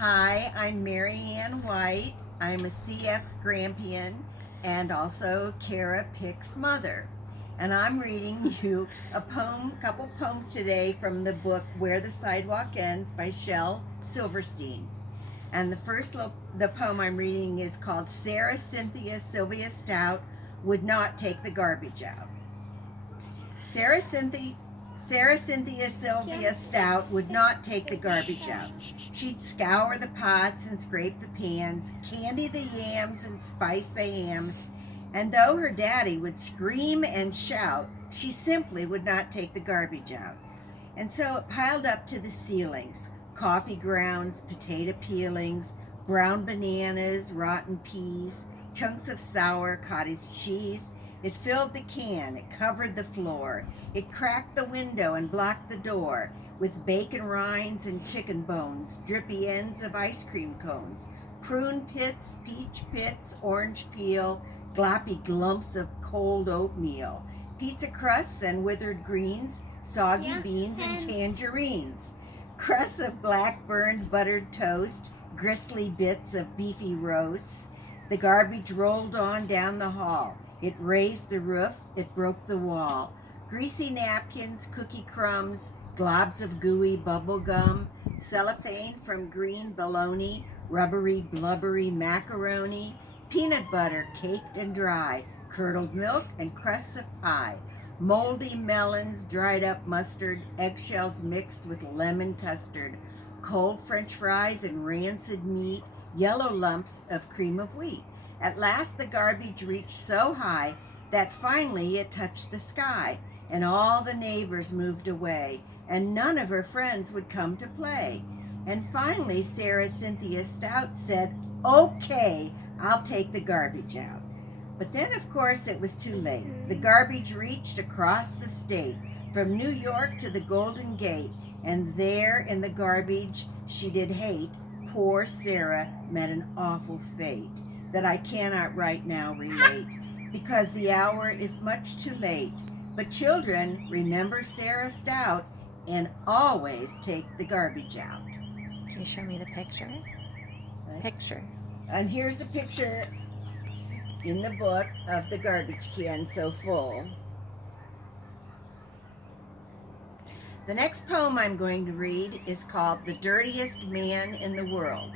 Hi, I'm Mary Ann White. I'm a CF Grampian and also Kara Pick's mother. And I'm reading you a couple poems today from the book Where the Sidewalk Ends by Shel Silverstein. And the poem I'm reading is called Sarah Cynthia Sylvia Stout Would Not Take the Garbage Out. Sarah Cynthia Sylvia Stout would not take the garbage out. She'd scour the pots and scrape the pans, candy the yams and spice the hams, and though her daddy would scream and shout, she simply would not take the garbage out. And so it piled up to the ceilings: coffee grounds, potato peelings, brown bananas, rotten peas, chunks of sour cottage cheese. It filled the can, it covered the floor, it cracked the window and blocked the door with bacon rinds and chicken bones, drippy ends of ice cream cones, prune pits, peach pits, orange peel, gloppy glumps of cold oatmeal, pizza crusts and withered greens, soggy beans and tangerines, crusts of black burned buttered toast, gristly bits of beefy roasts. The garbage rolled on down the hall. It raised the roof, it broke the wall. Greasy napkins, cookie crumbs, globs of gooey bubble gum, cellophane from green bologna, rubbery blubbery macaroni, peanut butter caked and dry, curdled milk and crusts of pie, moldy melons, dried up mustard, eggshells mixed with lemon custard, cold French fries and rancid meat, yellow lumps of cream of wheat. At last the garbage reached so high that finally it touched the sky, and all the neighbors moved away, and none of her friends would come to play. And finally Sarah Cynthia Stout said, "Okay, I'll take the garbage out." But then, of course, it was too late. The garbage reached across the state, from New York to the Golden Gate, and there in the garbage she did hate, poor Sarah met an awful fate that I cannot right now relate, because the hour is much too late. But children, remember Sarah Stout and always take the garbage out. Can you show me the picture? Right? Picture. And here's a picture in the book of the garbage can so full. The next poem I'm going to read is called The Dirtiest Man in the World.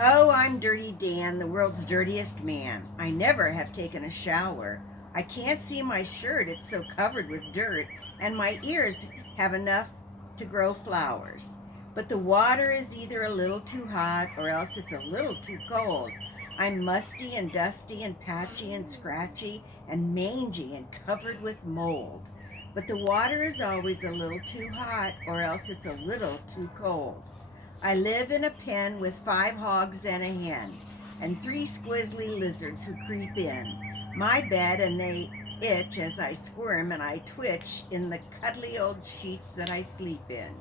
Oh, I'm Dirty Dan, the world's dirtiest man. I never have taken a shower. I can't see my shirt, it's so covered with dirt, and my ears have enough to grow flowers. But the water is either a little too hot or else it's a little too cold. I'm musty and dusty and patchy and scratchy and mangy and covered with mold. But the water is always a little too hot or else it's a little too cold. I live in a pen with 5 hogs and a hen, and 3 squizzly lizards who creep in my bed, and they itch as I squirm and I twitch in the cuddly old sheets that I sleep in.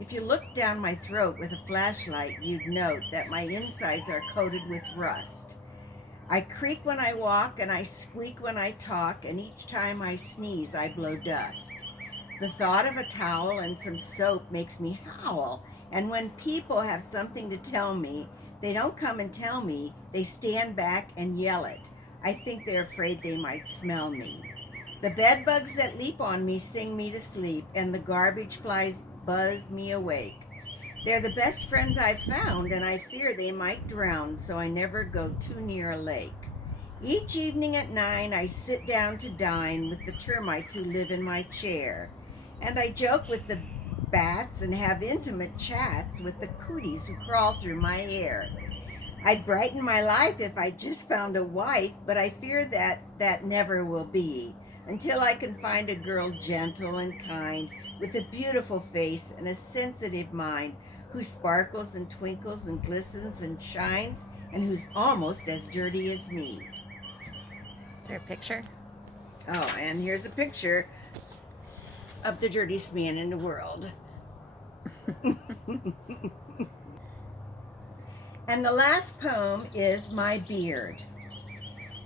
If you look down my throat with a flashlight, you'd note that my insides are coated with rust. I creak when I walk and I squeak when I talk, and each time I sneeze, I blow dust. The thought of a towel and some soap makes me howl, and when people have something to tell me, they don't come and tell me, they stand back and yell it. I think they're afraid they might smell me. The bed bugs that leap on me sing me to sleep, and the garbage flies buzz me awake. They're the best friends I've found, and I fear they might drown, so I never go too near a lake. Each evening at 9, I sit down to dine with the termites who live in my chair, and I joke with the bats and have intimate chats with the cooties who crawl through my hair. I'd brighten my life if I just found a wife, but I fear that never will be, until I can find a girl gentle and kind, with a beautiful face and a sensitive mind, who sparkles and twinkles and glistens and shines, and who's almost as dirty as me. Is there a picture? Oh, and here's a picture of the dirtiest man in the world. And the last poem is My Beard.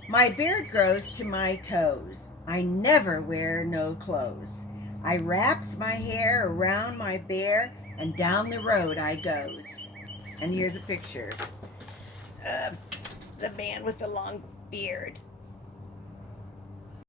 My beard grows to my toes. I never wear no clothes. I wraps my hair around my bear, and down the road I goes. And here's a picture of the man with the long beard.